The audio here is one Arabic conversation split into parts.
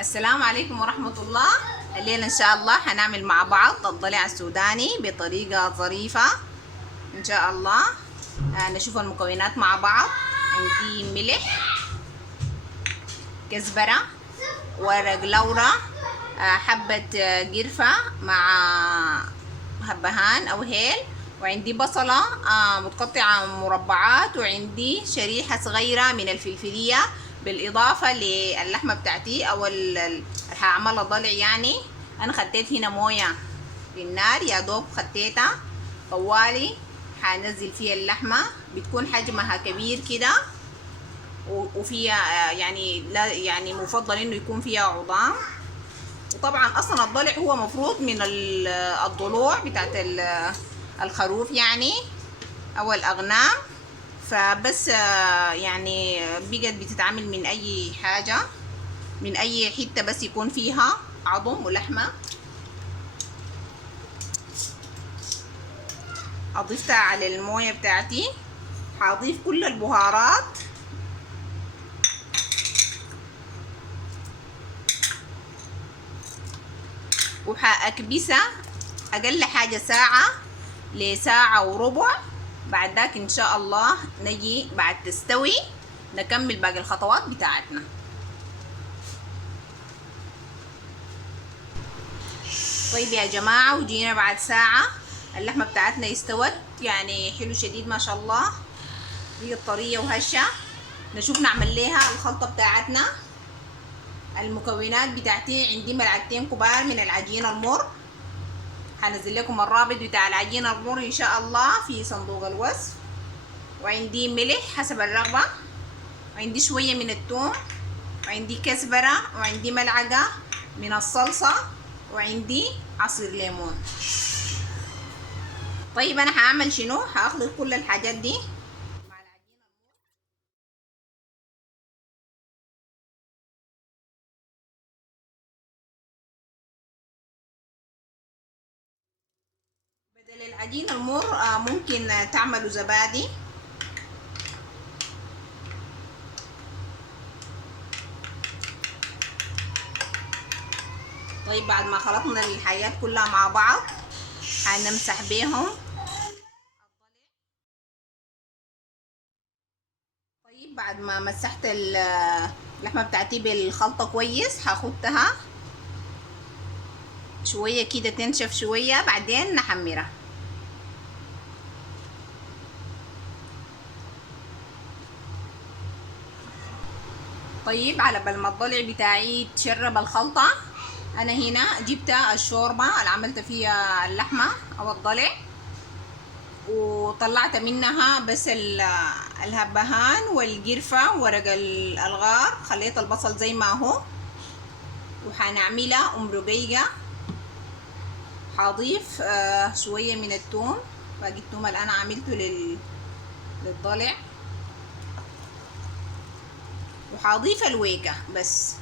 السلام عليكم ورحمة الله. الليلة إن شاء الله هنعمل مع بعض الضلع السوداني بطريقة ظريفة إن شاء الله. نشوف المكونات مع بعض. عندي ملح، كزبرة، ورق لورا، حبة قرفة مع هبهان أو هيل، وعندي بصلة متقطعة مربعات، وعندي شريحة صغيرة من الفلفلية، بالإضافة للحمة بتاعتي أو هعملها ضلع يعني. أنا خديت هنا موية في النار، يا دوب خديتها طوالي هنزل فيها اللحمة. بتكون حجمها كبير كده، وفيها يعني لا يعني مفضل انه يكون فيها عظام. وطبعا اصلا الضلع هو مفروض من الضلوع بتاعت الخروف يعني او الاغنام. فبس يعني بقت بتتعمل من اي حاجة، من اي حتة بس يكون فيها عظم ولحمة. اضيفتها على الموية بتاعتي، هضيف كل البهارات وهأكبسها اقل حاجة ساعة لساعة وربع. بعد ذاك ان شاء الله نجي بعد تستوي نكمل باقي الخطوات بتاعتنا. طيب يا جماعة، وجينا بعد ساعة اللحمة بتاعتنا استوت يعني حلو شديد ما شاء الله، هي طرية وهشة. نشوف نعمل ليها الخلطة بتاعتنا. المكونات بتاعتي عندي ملعقتين كبار من العجين المر، هنزل لكم الرابط بتاع العجين المر ان شاء الله في صندوق الوصف. وعندي ملح حسب الرغبة، وعندي شوية من الثوم، وعندي كزبرة، وعندي ملعقة من الصلصة، وعندي عصير ليمون. طيب انا هعمل شنو؟ هاخلط كل الحاجات دي مع العجين المر. بدل العجين المر ممكن تعملوا زبادي. طيب بعد ما خلطنا الحاجات كلها مع بعض هنمسح بيهم. طيب بعد ما مسحت اللحمه بتاعتي بالخلطه كويس، هاخدها شويه كده تنشف شويه، بعدين نحمرها. طيب على بال ما الضلع بتاعي تشرب الخلطه، انا هنا جبت الشوربه اللي عملت فيها اللحمه او الضلع، وطلعت منها بس الهبهان والقرفة ورق الغار، خليت البصل زي ما هو، وحنعملها رقيقة. هضيف شوية من الثوم، باقي الثوم اللي انا عملته للضلع، وهضيف الويكة بس.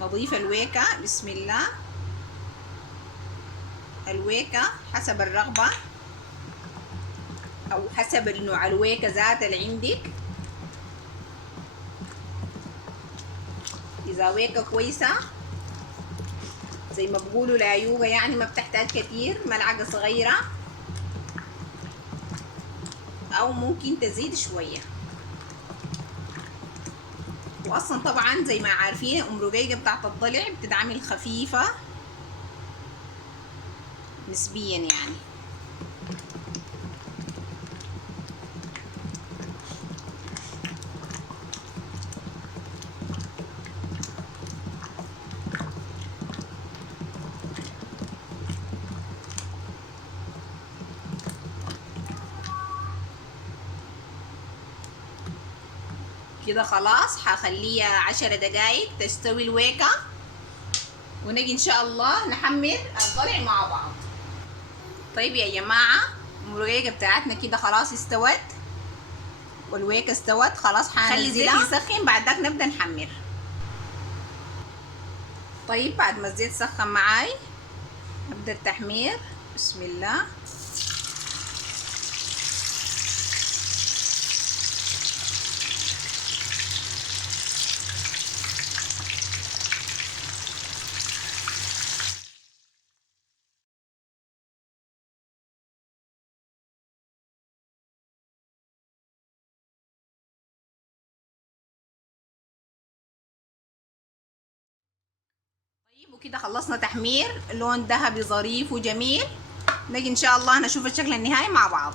نضيف الويكة بسم الله. الويكة حسب الرغبة او حسب نوع الويكة ذات اللي عندك. اذا ويكة كويسة زي ما بقولوا لايوغا يعني ما بتحتاج كتير، ملعقة صغيرة او ممكن تزيد شوية. واصلا طبعا زي ما عارفين رقيقة بتاعت الضلع بتتعمل خفيفة نسبيا يعني. كده خلاص هخليها 10 دقايق تستوي الويكة، ونجي ان شاء الله نحمر الضلع مع بعض. طيب يا جماعة، الرقيقة بتاعتنا كده خلاص استوت، والويكة استوت خلاص، هنخلي الزيت يسخن، بعد ذاك نبدأ نحمر. طيب بعد ما الزيت سخن معاي نبدأ التحمير بسم الله. كده خلصنا تحمير، لون ذهبي ظريف وجميل. نجي ان شاء الله نشوف الشكل النهائي مع بعض.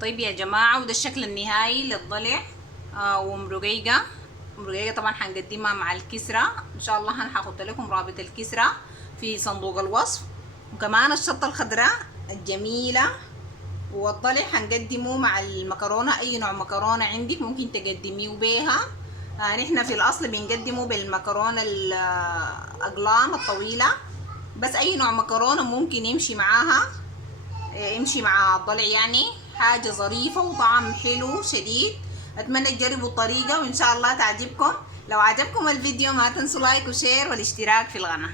طيب يا جماعة، وده الشكل النهائي للضلع ومرقيقة. مرقيقة طبعا هنقدمها مع الكسرة ان شاء الله. انا هحط لكم رابط الكسرة في صندوق الوصف، وكمان الشطة الخضراء الجميلة. والضلع هنقدمه مع المكرونة، اي نوع مكرونة عندك ممكن تقدميه بيها. نحن في الاصل بنقدمه بالمكرونة الاقلام الطويلة، بس اي نوع مكرونة ممكن يمشي معاها، يمشي مع الضلع. يعني حاجة ظريفة وطعم حلو شديد. اتمنى تجربوا الطريقة وان شاء الله تعجبكم. لو عجبكم الفيديو ما تنسوا لايك وشير والاشتراك في القناة.